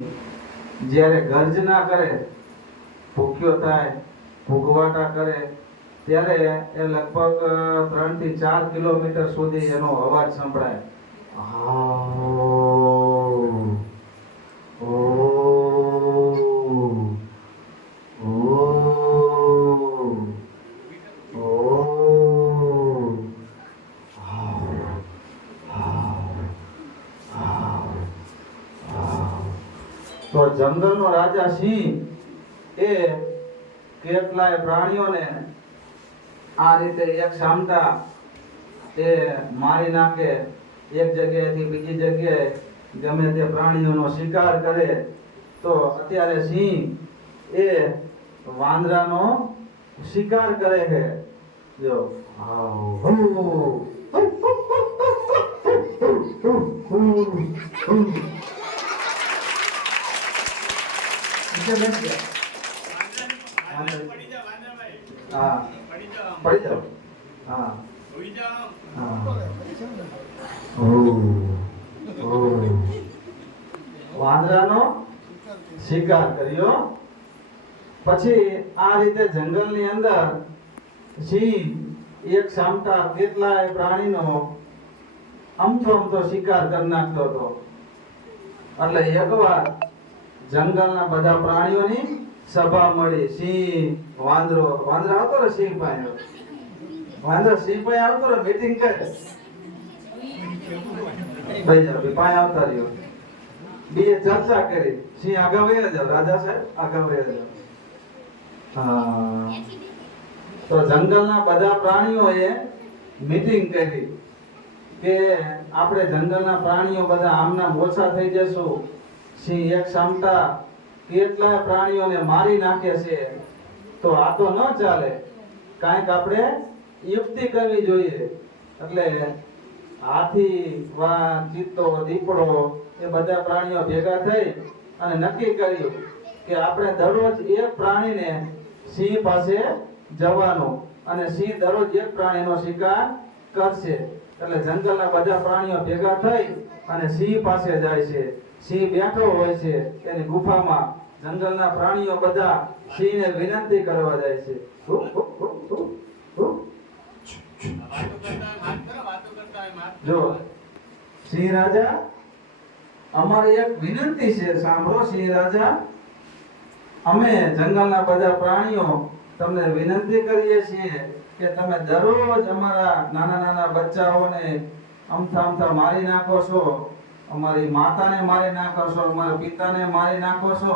જ્યારે ગર્જના કરે, ભૂખ્યો થાય, ભૂખવાટા કરે, ત્યારે એ લગભગ 3 થી 4 કિલોમીટર સુધી એનો અવાજ સંભળાય. તો જંગલનો રાજા સિંહ એ કેટલાય પ્રાણીઓને આ રીતે એક સામટા એ મારી નાખે, એક જગ્યાએથી બીજી જગ્યાએ ગમે તે પ્રાણીઓનો શિકાર કરે. તો અત્યારે સિંહ એ વાંદરાનો શિકાર કરે છે. જો પડી જાઓ. હા વાંદરાનો શિકાર કર્યો. પછી આ રીતે જંગલની અંદર સિંહ એક સામટા કેટલાય પ્રાણીનો અમથો શિકાર કરી નાખતો હતો. એટલે એકવાર જંગલના બધા પ્રાણીઓની સભા મળી. સિંહ, વાંદરો આવતો ને સિંહ પાસે, વાંદરો સિંહ પાસે આવતો ને મીટિંગ કરે. ભાઈ જાવ પાસે આવતા રહ્યો, બે ચર્ચા કરી. સિંહ આગળ વહી જાવ, રાજા સાહેબ આગળ વહી જાવ. તો જંગલના બધા પ્રાણીઓએ મીટિંગ કરી કે આપણે જંગલના પ્રાણીઓ બધા આમના ઓછા થઈ જશું. સિંહ એક સામટા કેટલાય પ્રાણીઓને મારી નાખે છે, તો આ તો ન ચાલે, કાંઈક આપણે યુક્તિ કરવી જોઈએ. એટલે હાથી, વાઘ, ચિત્તો, દીપડો એ બધા પ્રાણીઓ ભેગા થઈ અને નક્કી કર્યું કે આપણે દરરોજ એક પ્રાણીને સિંહ પાસે જવાનું, અને સિંહ દરરોજ એક પ્રાણીનો શિકાર કરશે. એટલે જંગલના બધા પ્રાણીઓ ભેગા થઈ અને સિંહ પાસે જાય છે. સિંહ બેઠો હોય છે એની ગુફામાં. જંગલના પ્રાણીઓ બધા સિંહને વિનંતી કરવા જાય છે. જો સિંહ રાજા, અમારી એક વિનંતી છે, સાંભળો સિંહ રાજા. અમે જંગલના બધા પ્રાણીઓ તમને વિનંતી કરીએ છીએ કે તમે દરરોજ અમારા નાના બચ્ચાઓને અમથા મારી નાખો છો, અમારી માતાને મારી નાખો છો, અમારા પિતાને મારી નાખો છો.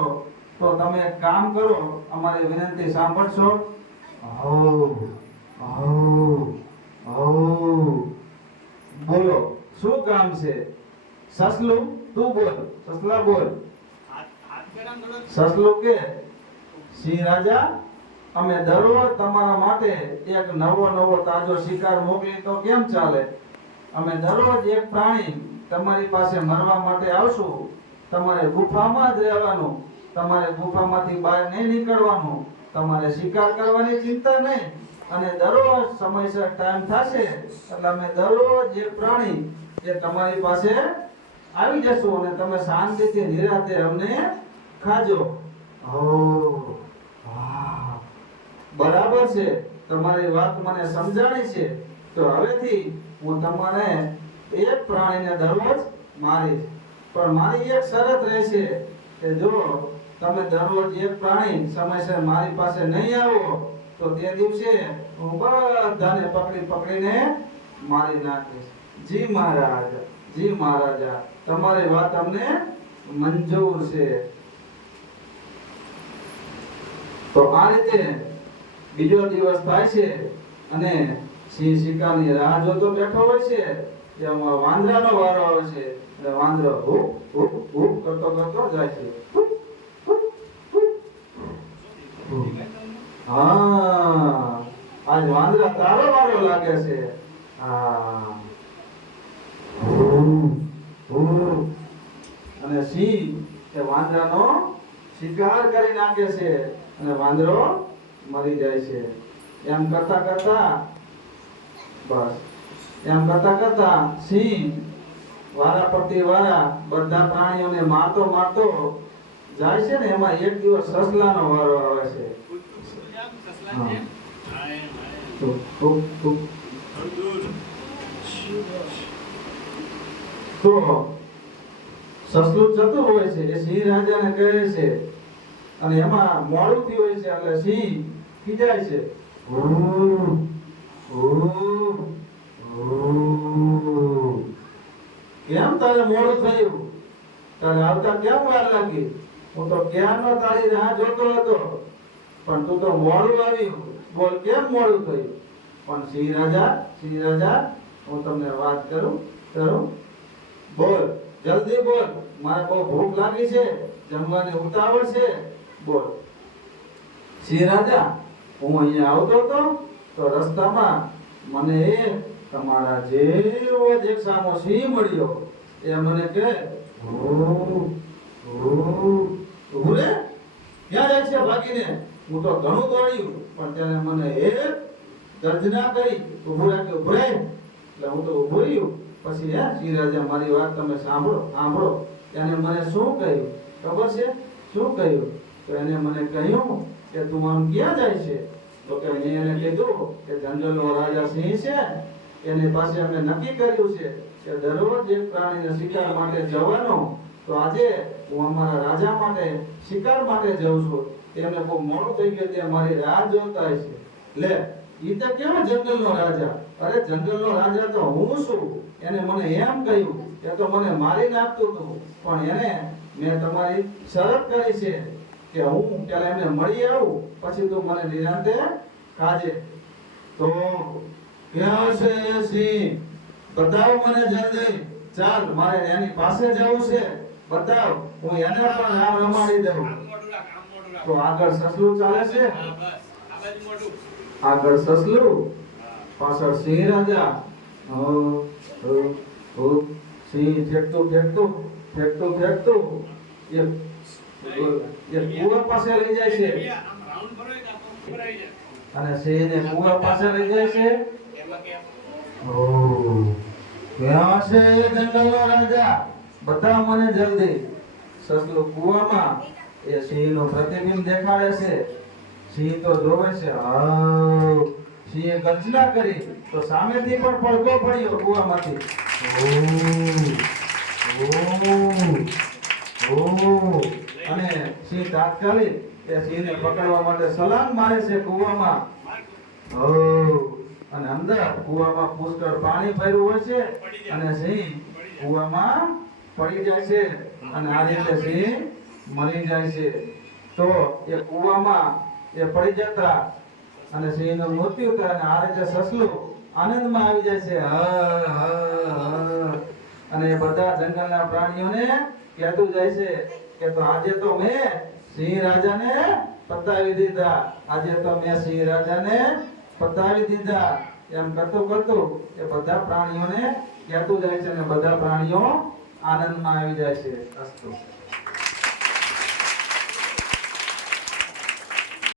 તો તમે એક કામ કરો, અમારી વિનંતી સાંભળશો? બોલો શું કામ છે? સસલું, તું બોલ. સસલા બોલ. સસલું કે સિંહ રાજા, અમે દરરોજ તમારા માટે એક નવો તાજો શિકાર મોકલી તો કેમ ચાલે? અમે દરરોજ એક પ્રાણી તમારી પાસે મરવા માટે આવશું. તમારે ગુફામાં જ રહેવાનું, તમારે ગુફામાંથી બહાર નહીં નીકળવાનું, તમારે શિકાર કરવાની ચિંતા નહીં. અને દરરોજ સમયસર ટાઈમ થશે એટલે અમે દરરોજ એક પ્રાણી એ તમારી પાસે આવી જશું અને તમે શાંતિથી નિરાંતે અમને ખાજો. બરાબર છે, તમારી વાત મને સમજાણી છે. તો હવેથી હું તમારે એક પ્રાણીને દરરોજ મારીશ, પણ મારી એક શરત રહેશે કે જો તમે દરરોજ એક પ્રાણી સમયસર મારી પાસે નહીં આવો તો તે દિવસે હું બધાને પકડીને મારી નાખીશ. જી મહારાજ, જી મહારાજા, તમારી વાત અમને મંજૂર છે. તો આ રીતે બીજો દિવસ થાય છે અને સિંહ શિકારની રાહ જોતો બેઠો હોય છે. જેમાં વાંદરાનો વારો આવે છે એટલે વાંદરો હૂપ કરતો જાય છે. આજ વાંદરા તારો વારો લાગે છે. અને સિંહ એ વાંદરાનો શિકાર કરી નાખે છે અને વાંદરો મરી જાય છે. એમ કરતા બસ એમ કરતા સિંહ વારા વારા બધા પ્રાણીઓને મારતો મારતો જાય છે ને એમાં એક દિવસ સસલાનો વારો આવે છે. હા. તુક, તુક, તુક. તો સસલું જતું હોય છે એ સિંહ રાજાને કહે છે અને એમાં મોડું થયું હોય છે એટલે સિંહ ખીજાય છે. કેમ તારે મોડું થયું? તારે આવતા કેમ વાર લાગી? હું તો ક્યારનો તારી રાહ જોતો હતો પણ તું તો મોડું આવ્યું. બોલ કેમ મોડું થયું? પણ સિંહ રાજા હું તમને વાત કરું. બોલ જલ્દી બોલ, મારે બહુ ભૂખ લાગી છે, જમવાની ઉતાવળ છે. બોલ. સિંહ રાજા, હું અહીંયા આવતો હતો તો રસ્તામાં મને તમારા જેવો જ એક સામો સિંહ મળ્યો. એ મને કહે ઊભું રે, ક્યાં જાય છે ભાગીને? હું તો ઘણું દોડ્યું પણ તેને મને એક ગર્જના કરી ઊભું રાખ્યું. ઊભું રહે એટલે હું તો ઊભું રહ્યું. પછી સિંહ રાજા મારી વાત તમે સાંભળો. એને મને શું કહ્યું ખબર છે? શું કહ્યું? તો એને મને કહ્યું કે તું આમ ક્યાં જાય છે? તો કે મેં એને કીધું કે જંગલનો રાજા સિંહ છે એની પાસે અમે નક્કી કર્યું છે કે દરરોજ એક પ્રાણીને શિકાર માટે જવાનો. તો આજે હું અમારા રાજા માટે શિકાર માટે જઉં છું. તેમને બહુ મોડું થઈ ગયું, તે મારી રાહ જોતા છે. લે, ઈ તો કેવો જંગલનો રાજા? અરે જંગલનો રાજા તો હું છું. એને મને એમ કહ્યું કે તો મને મારી નાખતું હતું પણ એને મેં તમારી શરત કરી છે કે હું પેલા એમને મળી આવું પછી તું મને નિરાંતે ખાજે. તો ક્યાં છે સિંહ? બતાવ મને જલ્દી. ચાલ, મારે એની પાસે જવું છે. બતાવ, હું એને પણ નામ રમાડી દઉં. તો આગળ સસલું ચાલે છે, આગળ સસલું, પાછળ સિંહ રાજા. સિંહ ફેંકતું એ કુવા પાસે લઈ જાય છે અને સિંહને કુવા પાસે લઈ જાય છે. ક્યાં છે એ જંગલનો રાજા? બતાવ મને જલ્દી. સસલું કુવામાં એ સિંહનું પ્રતિબિંબ દેખાડે છે. સિંહ તો જોવે છે. સિંહે ગર્જના કરી તો સામેથી પણ પડઘો પડ્યો કુવામાંથી. અને સિંહ તાત્કાલિક તે સિંહને પકડવા માટે છલાંગ મારે છે કુવામાં. અને અંદર કુવામાં પુષ્કળ પાણી ભર્યું હોય છે અને સિંહ કુવામાં પડી જાય છે અને આ રીતે સિંહ મરી જાય છે. તો એ કુવામાં એ પડી જતા અને સિંહનું મૃત્યુ થાય અને આ રીતે સસલું આનંદમાં આવી જાય છે. અને એ બધા જંગલના પ્રાણીઓને કહેતું જાય છે કે તો આજે તો મેં સિંહ રાજાને પતાવી દીધા. આજે તો મેં સિંહ રાજાને પતાવી દીધા. એમ કરતું એ બધા પ્રાણીઓને કહેતું જાય છે અને બધા પ્રાણીઓ આનંદમાં આવી જાય છે. અસ્તુ.